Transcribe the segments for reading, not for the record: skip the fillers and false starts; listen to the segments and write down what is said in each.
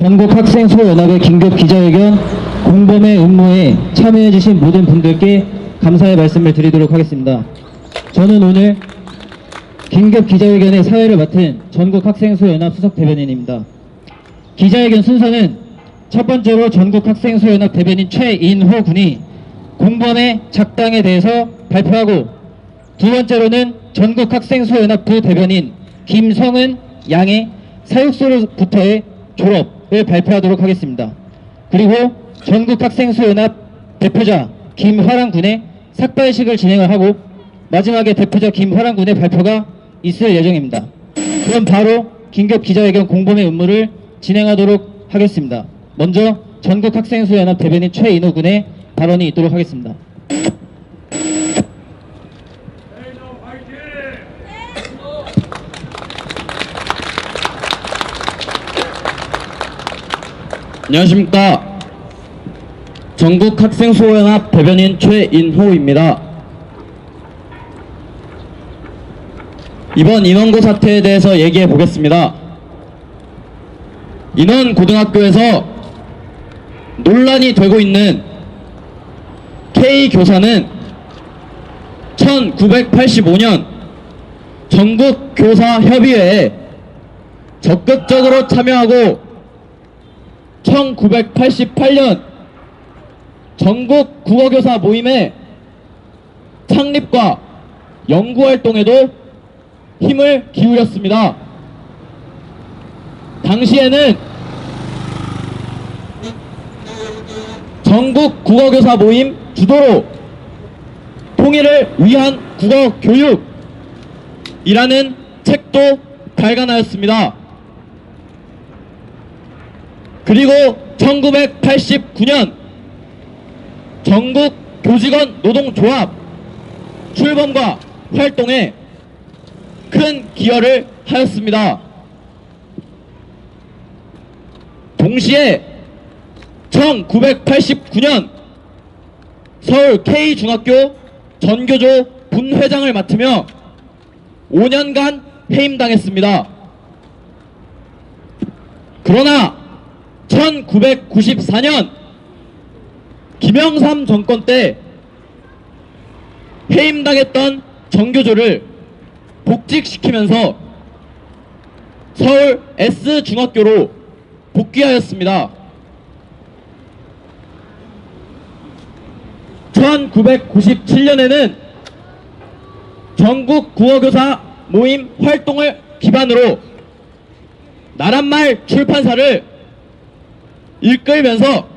전국학생수연합의 긴급 기자회견 공범의 음모에 참여해주신 모든 분들께 감사의 말씀을 드리도록 하겠습니다. 저는 오늘 긴급 기자회견의 사회를 맡은 전국학생수연합 수석대변인입니다. 기자회견 순서는 첫 번째로 전국학생수연합 대변인 최인호 군이 공범의 작당에 대해서 발표하고, 두 번째로는 전국학생수연합 부대변인 김성은 양의 사육소로부터의 졸업을 발표하도록 하겠습니다. 그리고 전국학생수연합 대표자 김화랑 군의 삭발식을 진행을 하고, 마지막에 대표자 김화랑 군의 발표가 있을 예정입니다. 그럼 바로 긴급 기자회견 공범의 음모를 진행하도록 하겠습니다. 먼저 전국학생수연합 대변인 최인호 군의 발언이 있도록 하겠습니다. 안녕하십니까. 전국학생수연합 대변인 최인호입니다. 이번 인원고 사태에 대해서 얘기해 보겠습니다. 인원고등학교에서 논란이 되고 있는 K교사는 1985년 전국교사협의회에 적극적으로 참여하고 1988년 전국 국어교사 모임의 창립과 연구활동에도 힘을 기울였습니다. 당시에는 전국 국어교사 모임 주도로 통일을 위한 국어교육이라는 책도 발간하였습니다. 그리고 1989년 전국 교직원 노동조합 출범과 활동에 큰 기여를 하였습니다. 동시에 1989년 서울 K중학교 전교조 분회장을 맡으며 5년간 해임당했습니다. 그러나 1994년 김영삼 정권 때 해임당했던 전교조를 복직시키면서 서울 S중학교로 복귀하였습니다. 1997년에는 전국 국어교사 모임 활동을 기반으로 나란말 출판사를 이끌면서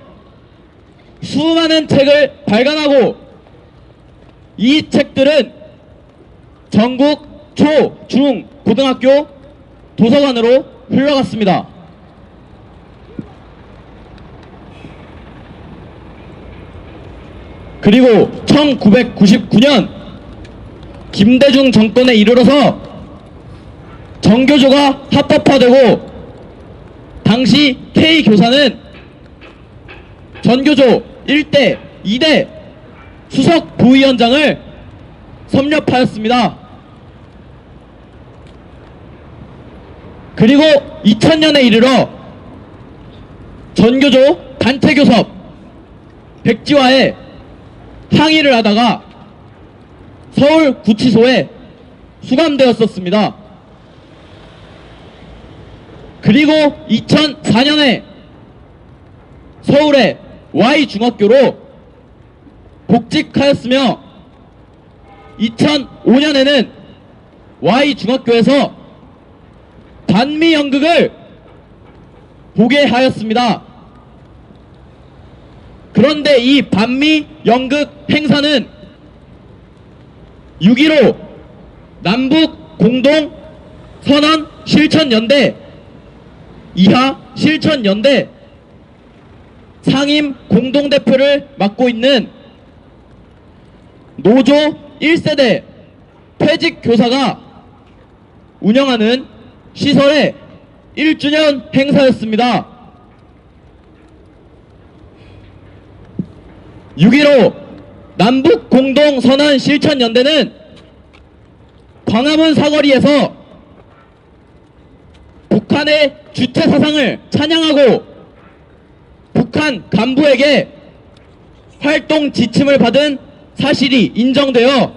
수많은 책을 발간하고, 이 책들은 전국 초, 중, 고등학교 도서관으로 흘러갔습니다. 그리고 1999년 김대중 정권에 이르러서 정교조가 합법화되고, 당시 K교사는 전교조 1대, 2대 수석 부위원장을 섭렵하였습니다. 그리고 2000년에 이르러 전교조 단체교섭 백지화에 항의를 하다가 서울구치소에 수감되었었습니다. 그리고 2004년에 서울의 Y중학교로 복직하였으며, 2005년에는 Y중학교에서 반미연극을 보게 하였습니다. 그런데 이 반미연극 행사는 6.15 남북 공동 선언 실천연대 이하 실천연대 상임 공동대표를 맡고 있는 노조 1세대 퇴직교사가 운영하는 시설의 1주년 행사였습니다. 6.15 남북공동선언 실천연대는 광화문 사거리에서 북한의 주체사상을 찬양하고 북한 간부에게 활동 지침을 받은 사실이 인정되어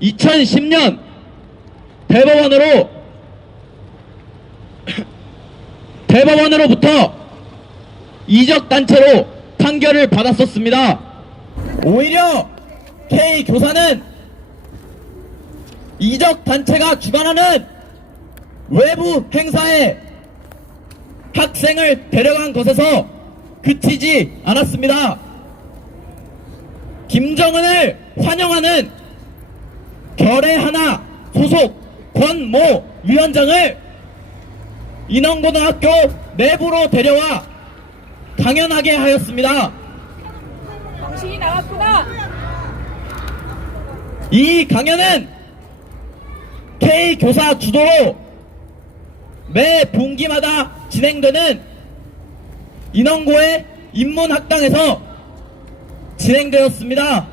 2010년 대법원으로부터 이적단체로 판결을 받았었습니다. 오히려 K 교사는 이적단체가 주관하는 외부 행사에 학생을 데려간 것에서 그치지 않았습니다. 김정은을 환영하는 결의 하나 소속 권모 위원장을 인원고등학교 내부로 데려와 강연하게 하였습니다. 정신이 나갔구나. 이 강연은 K 교사 주도로 매 분기마다 진행되는 인원고의 인문학당에서 진행되었습니다.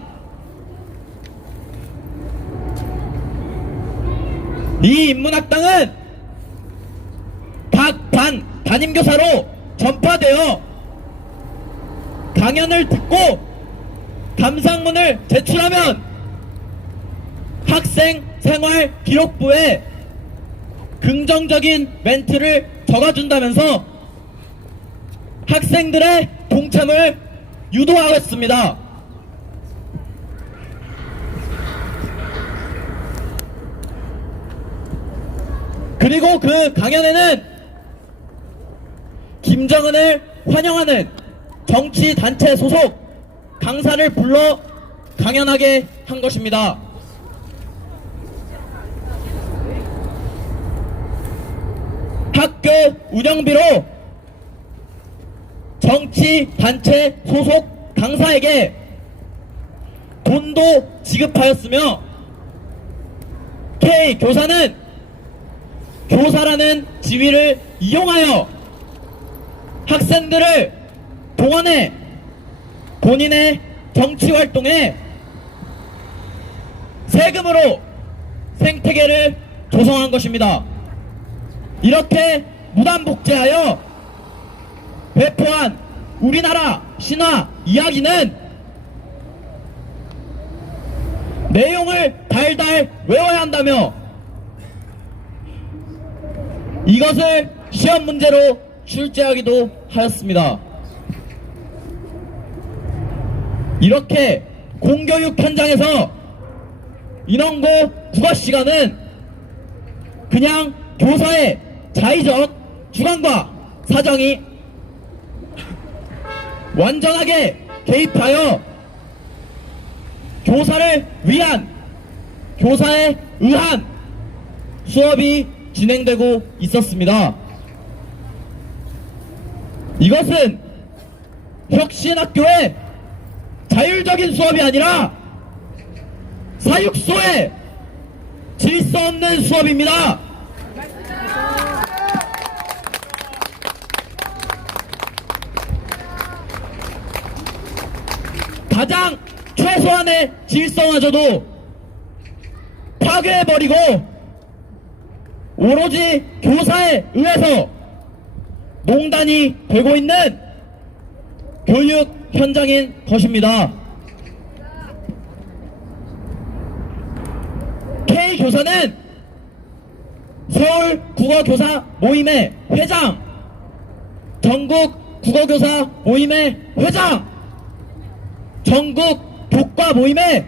이 인문학당은 각 반 담임교사로 전파되어 강연을 듣고 감상문을 제출하면 학생 생활 기록부에 긍정적인 멘트를 적어준다면서 학생들의 동참을 유도하였습니다. 그리고 그 강연에는 김정은을 환영하는 정치단체 소속 강사를 불러 강연하게 한 것입니다. 학교 운영비로 정치단체 소속 강사에게 돈도 지급하였으며 K 교사는 교사라는 지위를 이용하여 학생들을 동원해 본인의 정치활동에 세금으로 생태계를 조성한 것입니다. 이렇게 무단복제하여 배포한 우리나라 신화 이야기는 내용을 달달 외워야 한다며 이것을 시험 문제로 출제하기도 하였습니다. 이렇게 공교육 현장에서 인원고 국어 시간은 그냥 교사의 자의적 주관과 사정이 완전하게 개입하여 교사를 위한, 교사에 의한 수업이 진행되고 있었습니다. 이것은 혁신학교의 자율적인 수업이 아니라 사육소의 질서 없는 수업입니다. 가장 최소한의 질서마저도 파괴해버리고 오로지 교사에 의해서 농단이 되고 있는 교육 현장인 것입니다. K 교사는 서울 국어교사 모임의 회장, 전국 국어교사 모임의 회장, 전국 교과 모임의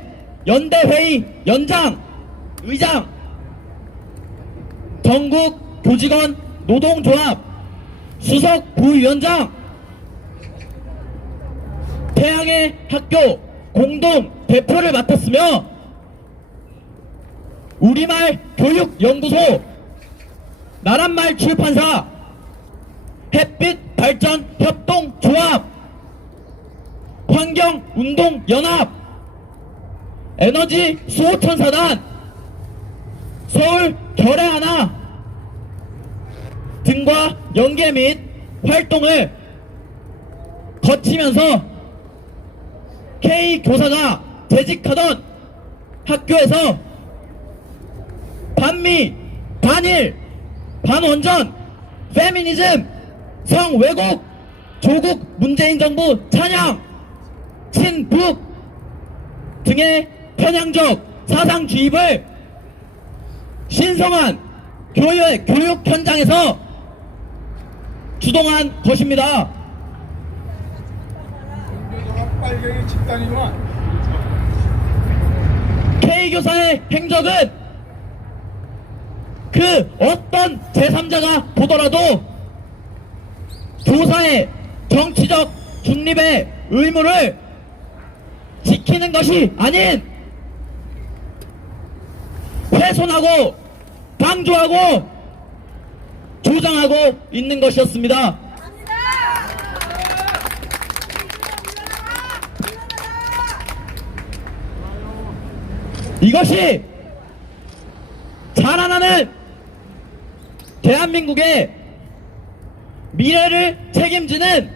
연대회의 연장, 의장, 전국 교직원 노동조합 수석 부위원장, 태양의 학교 공동 대표를 맡았으며 우리말 교육연구소, 나란말 출판사, 햇빛 발전 협동조합, 환경운동연합, 에너지 수호천사단, 서울 결의하나 등과 연계 및 활동을 거치면서 K 교사가 재직하던 학교에서 반미, 반일, 반원전, 페미니즘, 성왜곡, 조국 문재인 정부 찬양, 친북 등의 편향적 사상 주입을 신성한 교육 현장에서 주동한 것입니다. 빨갱이 집단이구만. K교사의 행적은 그 어떤 제3자가 보더라도 교사의 정치적 중립의 의무를 지키는 것이 아닌 훼손하고 강조하고 조장하고 있는 것이었습니다. 이것이 자라나는 대한민국의 미래를 책임지는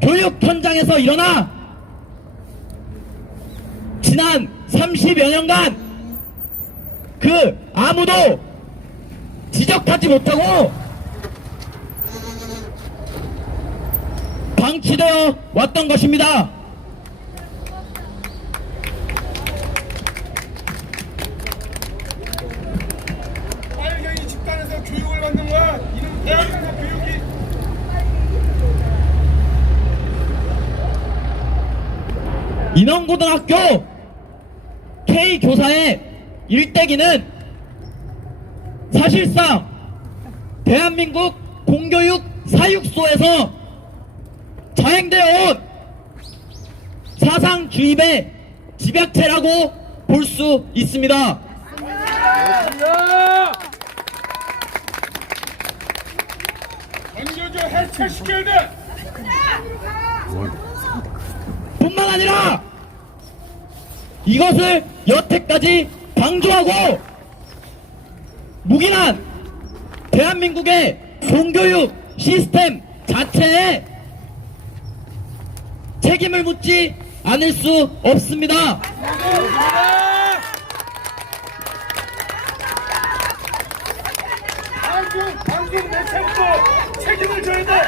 교육 현장에서 일어나 지난 30여 년간 그 아무도 지적하지 못하고 방치되어 왔던 것입니다. 빨갱이 집단에서 교육을 받는 거야. 이런 대학에서 교육이 인원고등학교 K교사의 일대기는 사실상 대한민국 공교육 사육소에서 자행되어 온 사상 주입의 집약체라고 볼 수 있습니다. 전교조 해체시켜야 돼. 뿐만 아니라 이것을 여태까지 강조하고 묵인한 대한민국의 공교육 시스템 자체에 책임을 묻지 않을 수 없습니다. 방송 매체부터 책임을 져야 돼.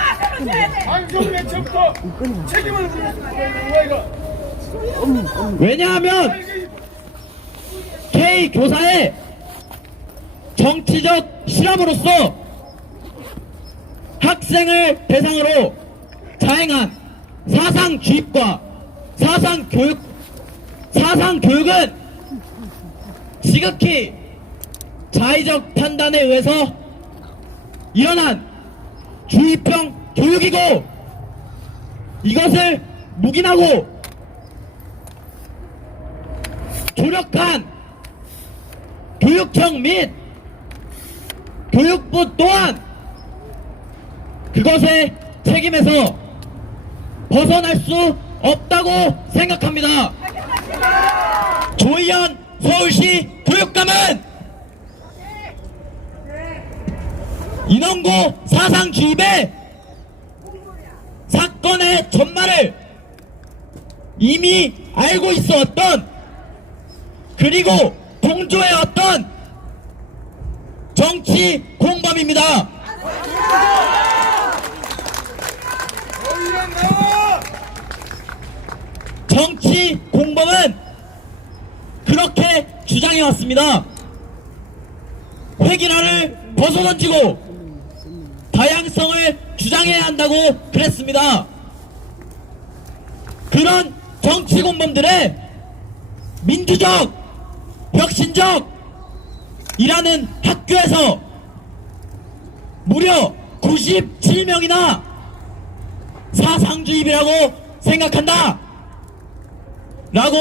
방송 매체부터 책임을 물어야 되는 거야 이거. 왜냐하면 K교사의 정치적 실험으로서 학생을 대상으로 자행한 사상 주입과 사상 교육은 지극히 자의적 판단에 의해서 일어난 주입형 교육이고 이것을 묵인하고 조력한 교육청 및 교육부 또한 그것의 책임에서 벗어날 수 없다고 생각합니다. 조희연 서울시 교육감은 인원고 사상 주입의 사건의 전말을 이미 알고 있었던 그리고 동조해왔던 정치 공범입니다. 정치 공범은 그렇게 주장해왔습니다. 획일화를 벗어던지고 다양성을 주장해야 한다고 그랬습니다. 그런 정치 공범들의 민주적, 혁신적 이라는 학교에서 무려 97명이나 사상주입이라고 생각한다 라고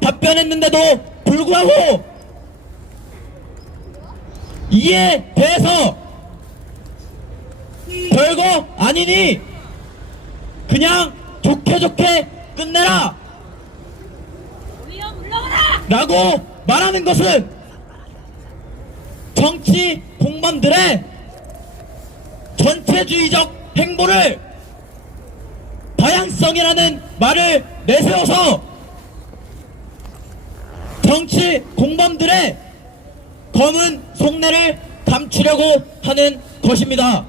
답변했는데도 불구하고 이에 대해서 별거 아니니 그냥 좋게 끝내라 라고 말하는 것은 정치 공범들의 전체주의적 행보를 다양성이라는 말을 내세워서 정치 공범들의 검은 속내를 감추려고 하는 것입니다.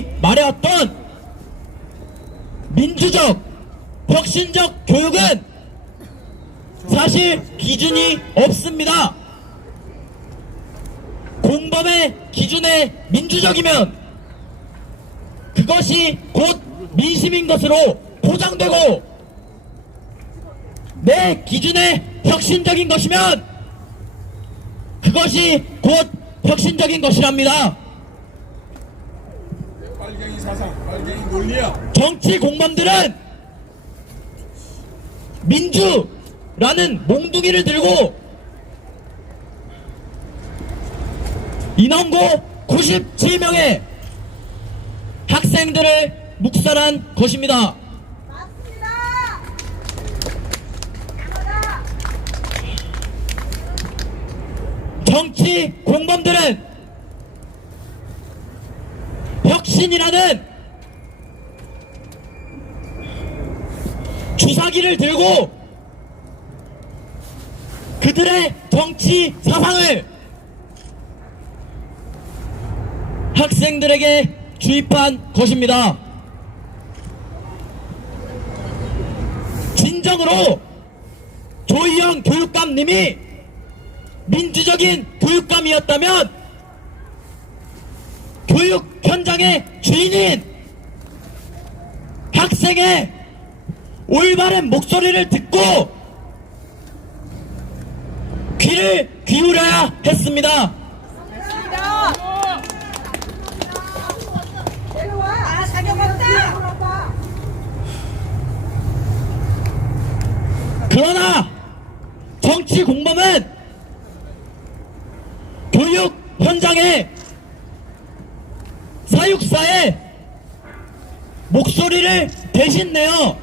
흔히 말해왔던 민주적, 혁신적 교육은 사실 기준이 없습니다. 공범의 기준에 민주적이면 그것이 곧 민심인 것으로 보장되고, 내 기준에 혁신적인 것이면 그것이 곧 혁신적인 것이랍니다. 빨갱이 사상, 빨갱이 논리야. 정치 공범들은 민주라는 몽둥이를 들고 인원고 97명의 학생들을 묵살한 것입니다. 정치 공범들은 혁신이라는 주사기를 들고 그들의 정치 사상을 학생들에게 주입한 것입니다. 진정으로 조희영 교육감님이 민주적인 교육감이었다면 교육 현장의 주인인 학생의 올바른 목소리를 듣고 귀를 기울여야 했습니다. 아, 자격 없다. 그러나 정치 공범은 교육 현장에 사육사의 목소리를 대신 내어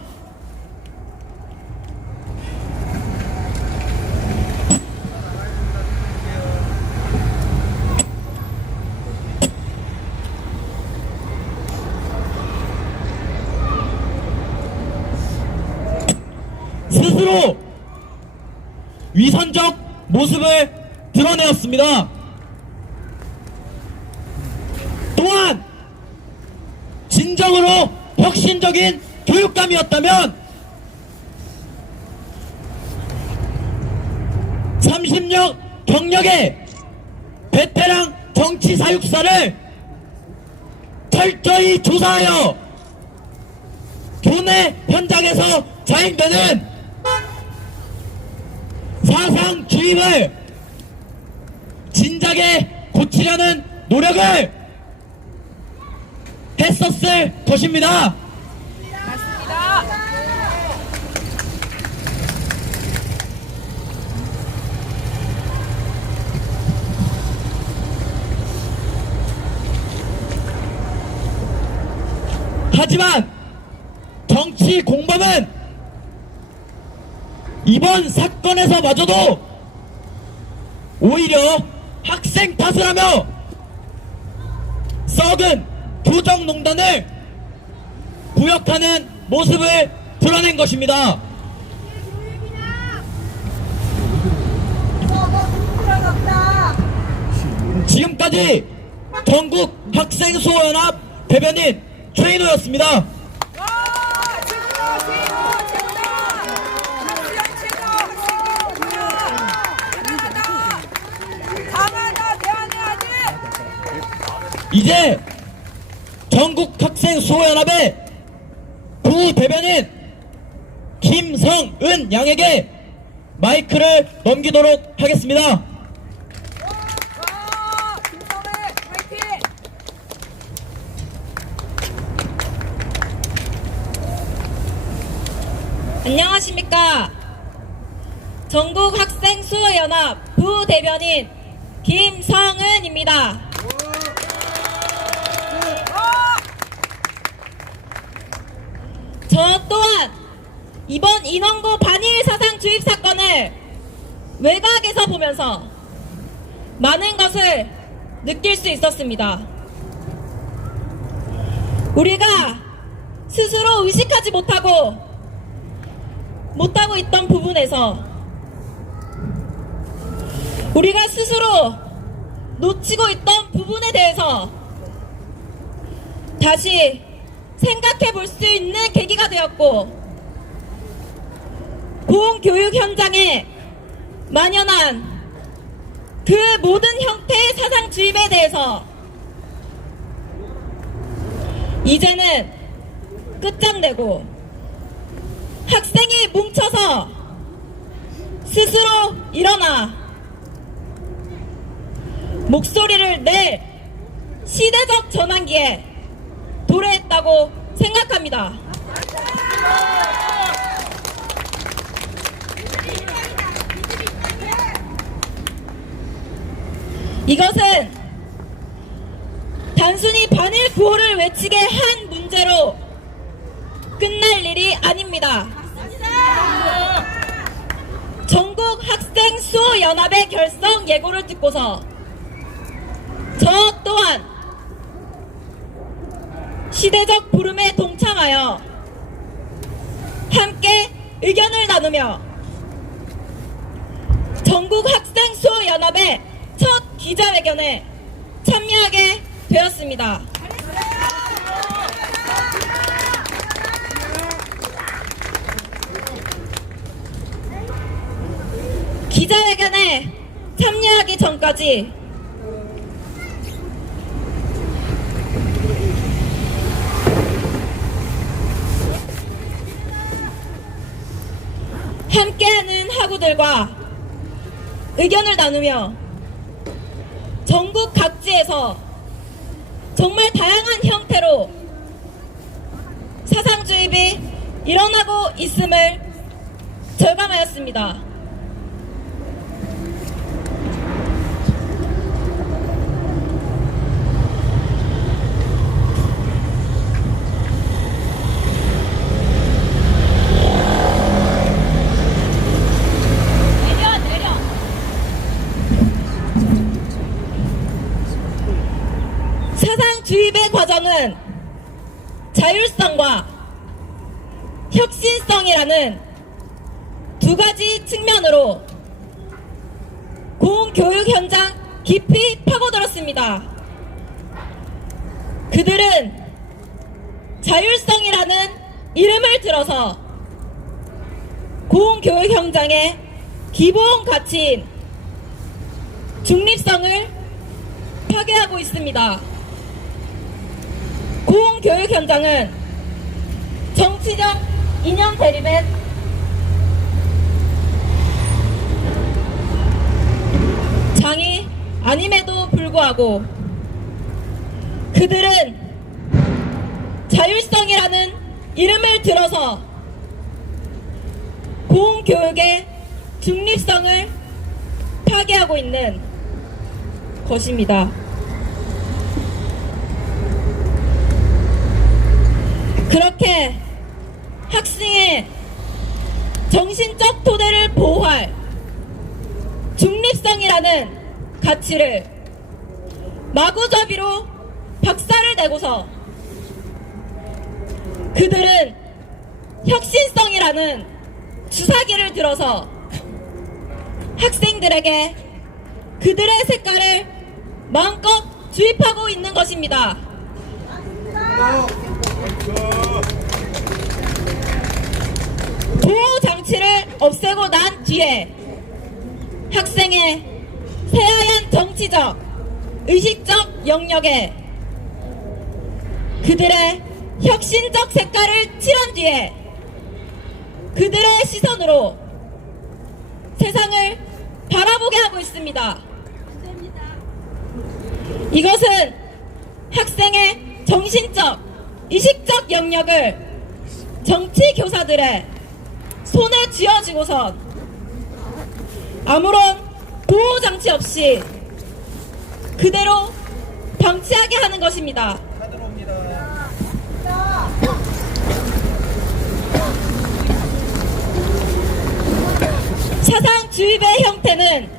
스스로 위선적 모습을 드러내었습니다. 또한 진정으로 혁신적인 교육감이었다면 30년 경력의 베테랑 정치 사육사를 철저히 조사하여 교내 현장에서 자행되는 사상 주입을 진작에 고치려는 노력을 했었을 것입니다. 맞습니다. 하지만 정치 공범은 이번 사건에서마저도 오히려 학생 탓을 하며 썩은 교정농단을 구역하는 모습을 드러낸 것입니다. 지금까지 전국 학생수호연합 대변인 최인호였습니다. 와, 최고다, 최고다. 강하다, 대안해야지. 이제 전국 학생수호연합의 부대변인 김성은 양에게 마이크를 넘기도록 하겠습니다. 와, 김성애 화이팅. 안녕하십니까. 전국 학생 수호연합 부대변인 김성은입니다. 저 또한 이번 인원고 반일 사상 주입 사건을 외곽에서 보면서 많은 것을 느낄 수 있었습니다. 우리가 스스로 의식하지 못하고 있던 부분에서 우리가 스스로 놓치고 있던 부분에 대해서 다시 생각해 볼 수 있는 계기가 되었고, 공교육 현장에 만연한 그 모든 형태의 사상 주입에 대해서 이제는 끝장내고 학생이 뭉쳐서 스스로 일어나 목소리를 낼 시대적 전환기에 도래했다고 생각합니다. 이것은 단순히 반일 구호를 외치게 한 문제로 끝날 일이 아닙니다. 전국 학생 수호연합의 결성 예고를 듣고서 저 또한 시대적 부름에 동참하여 함께 의견을 나누며 전국 학생 수호연합의 첫 기자회견에 참여하게 되었습니다. 기자회견에 참여하기 전까지 함께하는 학우들과 의견을 나누며 전국 각지에서 정말 다양한 형태로 사상주입이 일어나고 있음을 절감하였습니다. 주입의 과정은 자율성과 혁신성이라는 두 가지 측면으로 공교육 현장 깊이 파고들었습니다. 그들은 자율성이라는 이름을 들어서 공교육 현장의 기본 가치인 중립성을 파괴하고 있습니다. 공교육 현장은 정치적 이념 대립의 장이 아님에도 불구하고 그들은 자율성이라는 이름을 들어서 공교육의 중립성을 파괴하고 있는 것입니다. 그렇게 학생의 정신적 토대를 보호할 중립성이라는 가치를 마구잡이로 박살을 내고서 그들은 혁신성이라는 주사기를 들어서 학생들에게 그들의 색깔을 마음껏 주입하고 있는 것입니다. 보호 장치를 없애고 난 뒤에 학생의 새하얀 정치적, 의식적 영역에 그들의 혁신적 색깔을 칠한 뒤에 그들의 시선으로 세상을 바라보게 하고 있습니다. 이것은 학생의 정신적, 의식적 영역을 정치 교사들의 손에 쥐어주고선 아무런 보호장치 없이 그대로 방치하게 하는 것입니다. 사상 주입의 형태는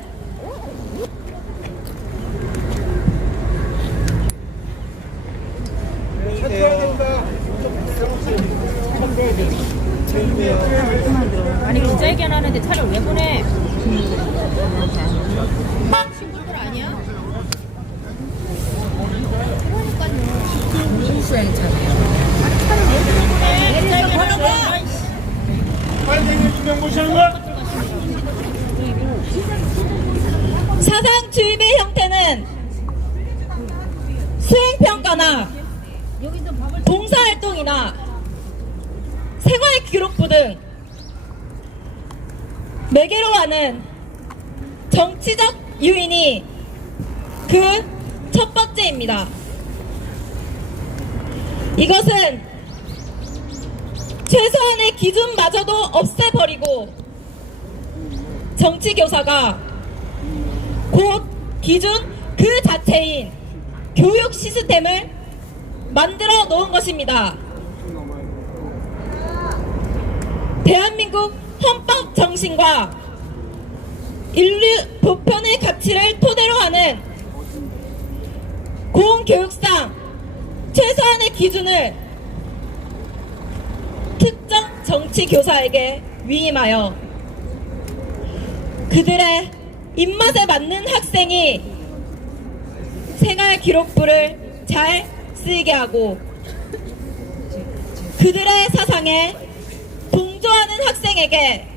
아니 기자회견 하는데 차를 왜 보내? 친구들 아니야? 빨갱이 두명 모시는 것. 사상 주입의 형태는 수행평가나 봉사활동이나 생활기록부 등 매개로 하는 정치적 유인이 그 첫 번째입니다. 이것은 최소한의 기준마저도 없애버리고 정치교사가 곧 기준 그 자체인 교육 시스템을 만들어 놓은 것입니다. 대한민국 헌법 정신과 인류 보편의 가치를 토대로 하는 공교육상 최소한의 기준을 특정 정치교사에게 위임하여 그들의 입맛에 맞는 학생이 생활기록부를 잘 쓰게 하고 그들의 사상에 동조하는 학생에게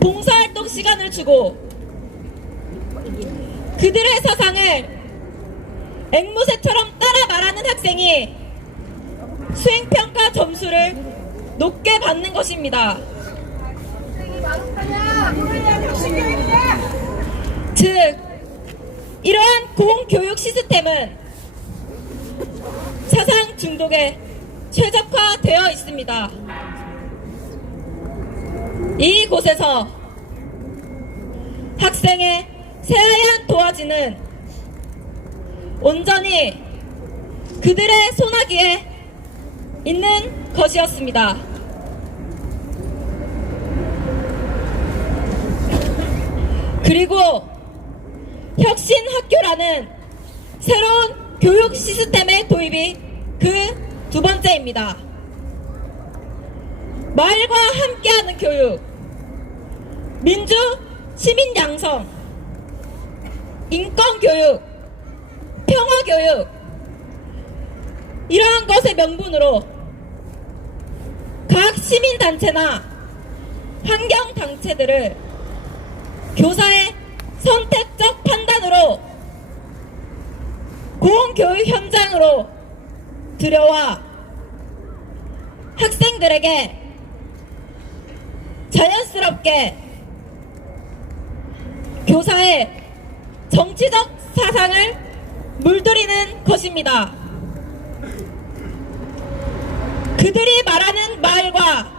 봉사활동 시간을 주고 그들의 사상을 앵무새처럼 따라 말하는 학생이 수행평가 점수를 높게 받는 것입니다. 즉, 이러한 공교육 시스템은 사상 중독에 최적화되어 있습니다. 이곳에서 학생의 새하얀 도화지는 온전히 그들의 손아귀에 있는 것이었습니다. 그리고 혁신학교라는 새로운 교육 시스템의 도입이 그 두 번째입니다. 마을과 함께하는 교육, 민주 시민 양성, 인권 교육, 평화 교육, 이러한 것의 명분으로 각 시민단체나 환경단체들을 교사의 선택적 판단으로 공교육 현장으로 들여와 학생들에게 자연스럽게 교사의 정치적 사상을 물들이는 것입니다. 그들이 말하는 말과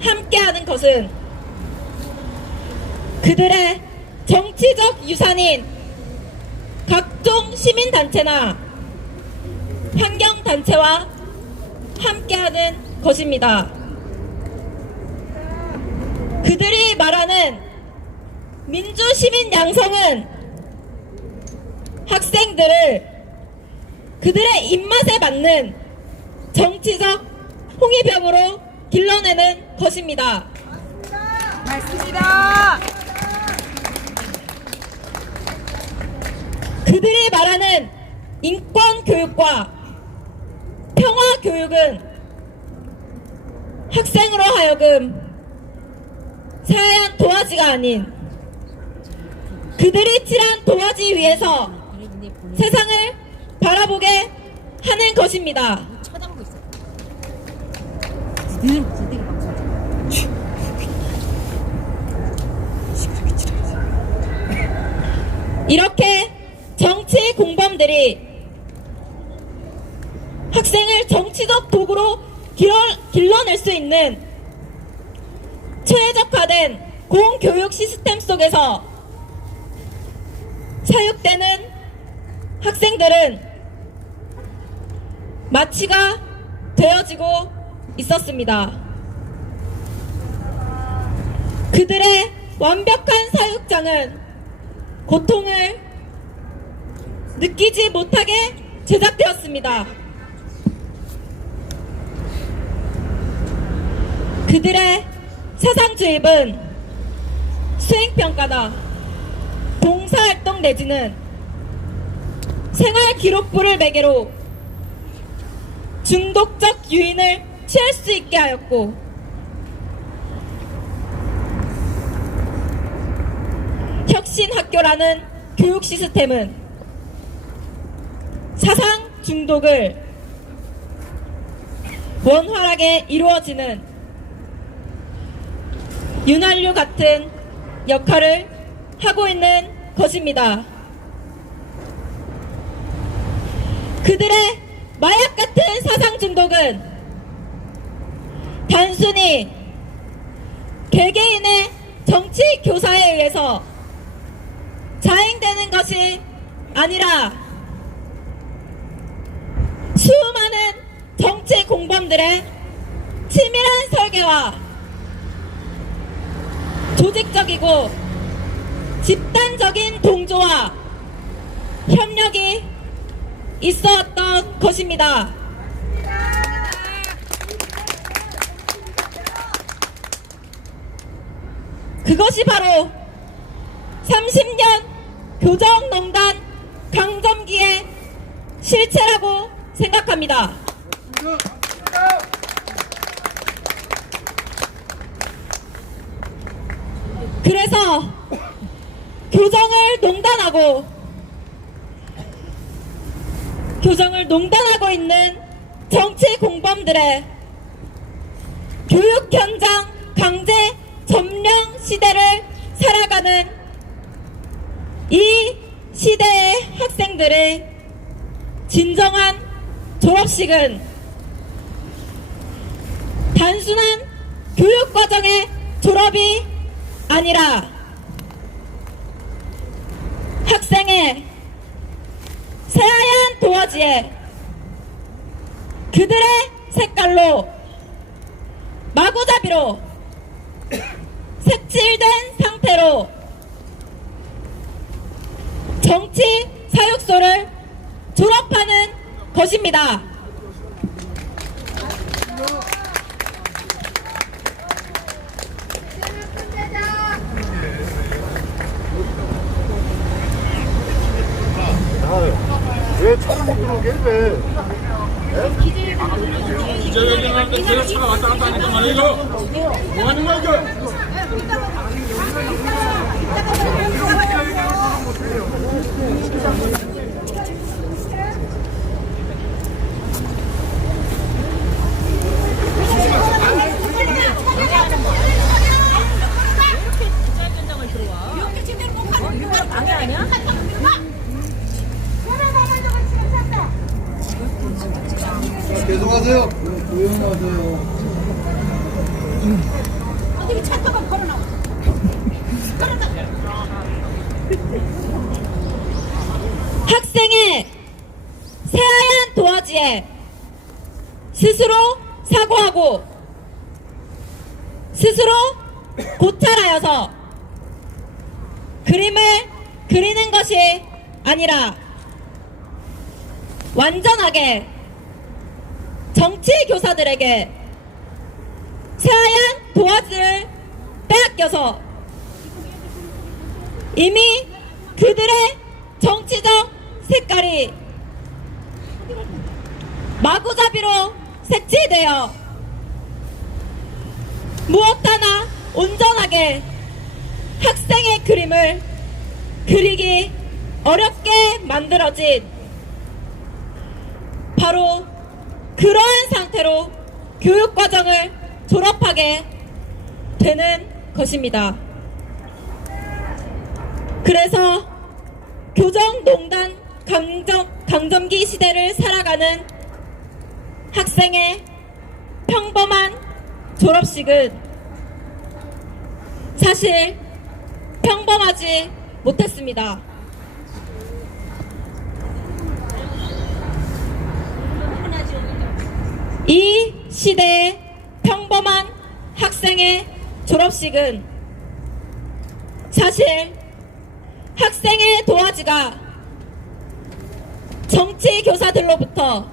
함께하는 것은 그들의 정치적 유산인 각종 시민단체나 환경단체와 함께하는 것입니다. 그들이 말하는 민주시민 양성은 학생들을 그들의 입맛에 맞는 정치적 홍위병으로 길러내는 것입니다. 맞습니다. 그들이 말하는 인권 교육과 평화 교육은 학생으로 하여금 새하얀 도화지가 아닌 그들이 칠한 도화지 위에서 세상을 바라보게 하는 것입니다. 쳐다보고 있어. 이렇게 정치 공범들이 학생을 정치적 도구로 길러낼 수 있는 최적화된 공교육 시스템 속에서 사육되는 학생들은 마취가 되어지고 있었습니다. 그들의 완벽한 사육장은 고통을 느끼지 못하게 제작되었습니다. 그들의 사상주입은 수행평가나 봉사활동 내지는 생활기록부를 매개로 중독적 유인을 취할 수 있게 하였고, 혁신학교라는 교육 시스템은 사상 중독을 원활하게 이루어지는 윤활유 같은 역할을 하고 있는 것입니다. 그들의 마약 같은 사상 중독은 단순히 개개인의 정치 교사에 의해서 자행되는 것이 아니라 수많은 정치 공범들의 치밀한 설계와 조직적이고 집단적인 동조와 협력이 있었던 것입니다. 그것이 바로 30년 교정농단 강점기의 실체라고 생각합니다. 그래서 교정을 농단하고 있는 정치 공범들의 교육 현장 강제 점령 시대를 살아가는 이 시대의 학생들의 진정한 졸업식은 단순한 교육과정의 졸업이 아니라 학생의 새하얀 도화지에 그들의 색깔로 마구잡이로 색칠된 상태로 정치 사육소를 졸업하는 것입니다. 왜 차를 못 들어오게 왜? 기자회견하는데 제가 차가 왔다 갔다 하니까 말이야 이거 뭐 하는 거야 이거? 기자회견장을 들어와. 방해 아니야? 계속하세요. 조용하세요. 어디 차도가 걸어놔. 학생의 새하얀 도화지에 스스로 사고하고 스스로 고찰하여서 그림을 그리는 것이 아니라 완전하게 정치 교사들에게 새하얀 도화지를 빼앗겨서 이미 그들의 정치적 색깔이 마구잡이로 색칠되어 무엇 하나 온전하게 학생의 그림을 그리기 어렵게 만들어진 바로 그러한 상태로 교육과정을 졸업하게 되는 것입니다. 그래서 교정농단 강점기 시대를 살아가는 학생의 평범한 졸업식은 사실 평범하지 못했습니다. 이 시대의 평범한 학생의 졸업식은 사실 학생의 도화지가 정치 교사들로부터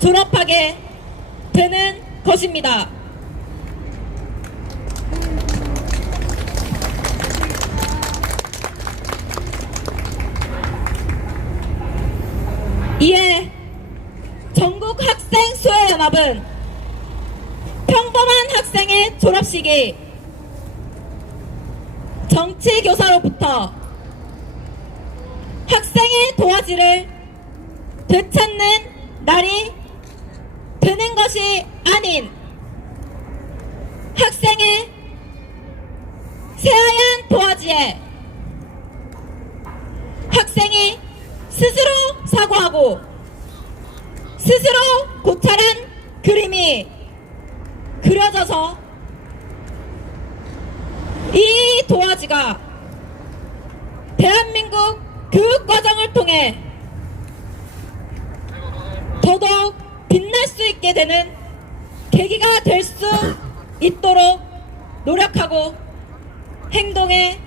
졸업하게 되는 것입니다. 이에 전국 연합은 평범한 학생의 졸업식이 정치교사로부터 학생의 도화지를 되찾는 날이 되는 것이 아닌 학생의 새하얀 도화지에 학생이 스스로 사과하고 스스로 고찰한 그림이 그려져서 이 도화지가 대한민국 교육과정을 통해 더더욱 빛날 수 있게 되는 계기가 될 수 있도록 노력하고 행동해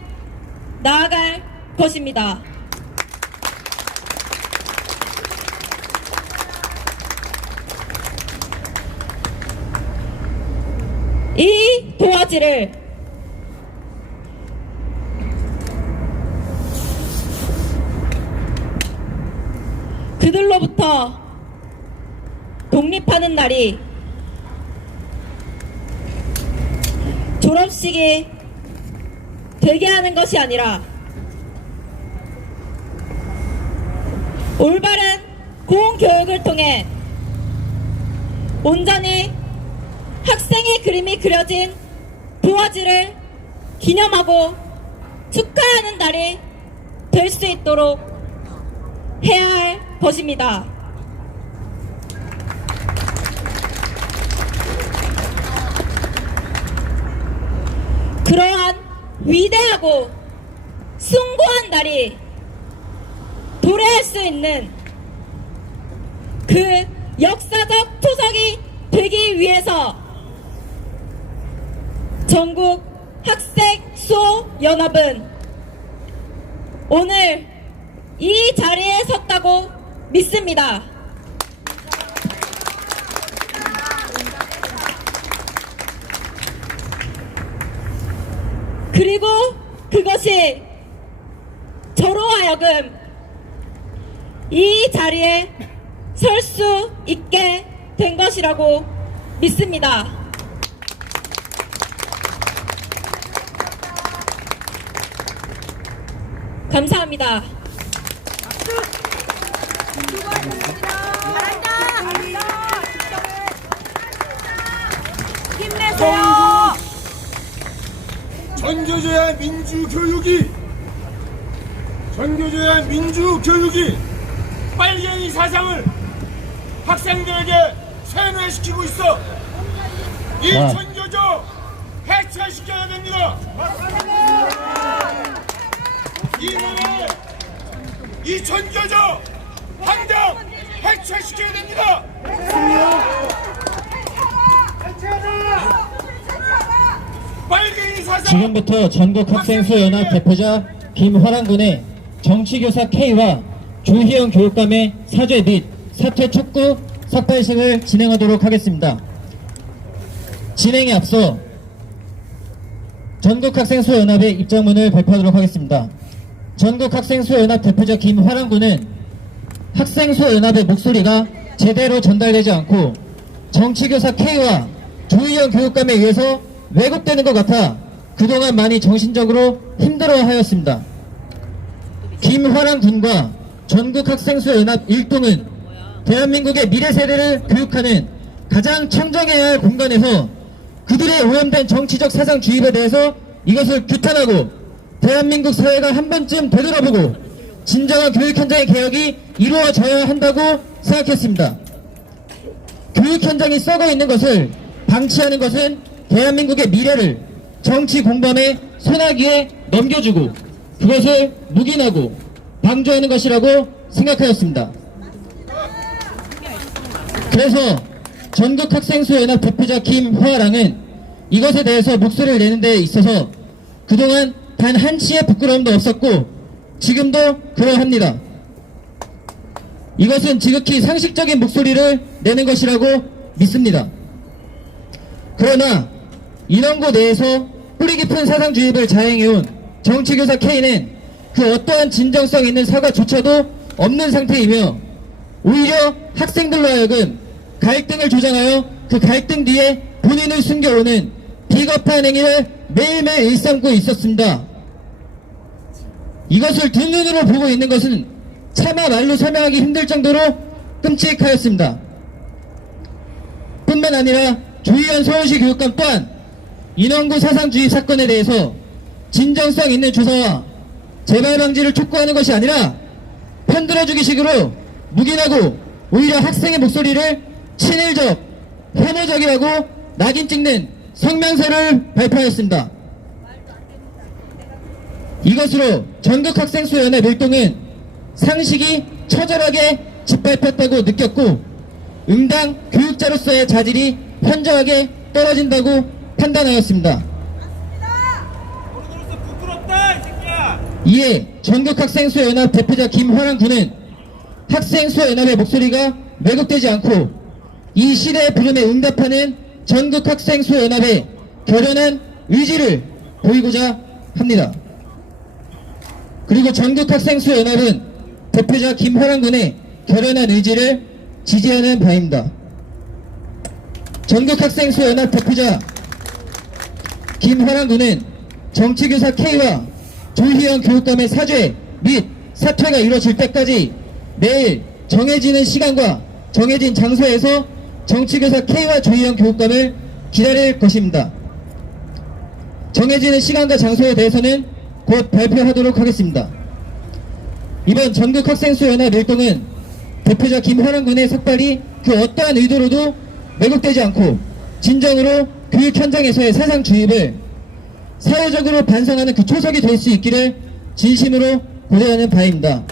나아갈 것입니다. 이 도화지를 그들로부터 독립하는 날이 졸업식이 되게 하는 것이 아니라 올바른 공교육을 통해 온전히 학생의 그림이 그려진 도화지를 기념하고 축하하는 날이 될 수 있도록 해야 할 것입니다. 그러한 위대하고 숭고한 날이 도래할 수 있는 그 역사적 초석이 되기 위해서 전국 학생 수호 연합은 오늘 이 자리에 섰다고 믿습니다. 그리고 그것이 저로 하여금 이 자리에 설 수 있게 된 것이라고 믿습니다. 감사합니다. 힘내세요. 전교조야 민주교육이 빨갱이 사상을 학생들에게 세뇌시키고 있어. 이 와. 전교조 해체시켜야 됩니다. 이번에 이 전교조 당장 해체시켜야 됩니다. 빨갱이 사상. 지금부터 전국학생수연합 대표자 김화랑군의 정치교사 K와 조희영 교육감의 사죄 및 사퇴 촉구 삭발식을 진행하도록 하겠습니다. 진행에 앞서 전국학생수연합의 입장문을 발표하도록 하겠습니다. 전국학생수연합 대표자 김화랑군은 학생수연합의 목소리가 제대로 전달되지 않고 정치교사 K와 조희영 교육감에 의해서 왜곡되는 것 같아 그동안 많이 정신적으로 힘들어하였습니다. 김화랑 군과 전국학생수연합 일동은 대한민국의 미래 세대를 교육하는 가장 청정해야 할 공간에서 그들의 오염된 정치적 사상 주입에 대해서 이것을 규탄하고 대한민국 사회가 한 번쯤 되돌아보고 진정한 교육 현장의 개혁이 이루어져야 한다고 생각했습니다. 교육 현장이 썩어 있는 것을 방치하는 것은 대한민국의 미래를 정치 공범의 소나기에 넘겨주고 그것을 묵인하고 방조하는 것이라고 생각하였습니다. 그래서 전국학생수연합 대표자 김화랑은 이것에 대해서 목소리를 내는 데 있어서 그동안 단 한치의 부끄러움도 없었고 지금도 그러합니다. 이것은 지극히 상식적인 목소리를 내는 것이라고 믿습니다. 그러나 인원고 내에서 뿌리 깊은 사상 주입을 자행해온 정치교사 K는 그 어떠한 진정성 있는 사과조차도 없는 상태이며 오히려 학생들로 하여금 갈등을 조장하여 그 갈등 뒤에 본인을 숨겨오는 비겁한 행위를 매일매일 일삼고 있었습니다. 이것을 두 눈으로 보고 있는 것은 차마 말로 설명하기 힘들 정도로 끔찍하였습니다. 뿐만 아니라 조희연 서울시 교육감 또한 인원구 사상주의 사건에 대해서 진정성 있는 조사와 재발 방지를 촉구하는 것이 아니라 편들어주기 식으로 묵인하고 오히려 학생의 목소리를 친일적, 혐오적이라고 낙인 찍는 성명서를 발표하였습니다. 이것으로 전국학생수연합 일동은 상식이 처절하게 짓밟혔다고 느꼈고 응당 교육자로서의 자질이 현저하게 떨어진다고 판단하였습니다. 이에 전국학생수연합 대표자 김화랑 군은 학생수연합의 목소리가 왜곡되지 않고 이 시대의 부름에 응답하는 전국학생수연합의 결연한 의지를 보이고자 합니다. 그리고 전국학생수연합은 대표자 김화랑 군의 결연한 의지를 지지하는 바입니다. 전국학생수연합 대표자 김화랑 군은 정치교사 K와 조희연 교육감의 사죄 및 사퇴가 이루어질 때까지 매일 정해지는 시간과 정해진 장소에서 정치교사 K와 조희연 교육감을 기다릴 것입니다. 정해지는 시간과 장소에 대해서는 곧 발표하도록 하겠습니다. 이번 전국학생수연합 일동은 대표자 김화랑 군의 삭발이 그 어떠한 의도로도 왜곡되지 않고 진정으로 교육 현장에서의 사상 주입을 사회적으로 반성하는 그 초석이 될 수 있기를 진심으로 고대하는 바입니다.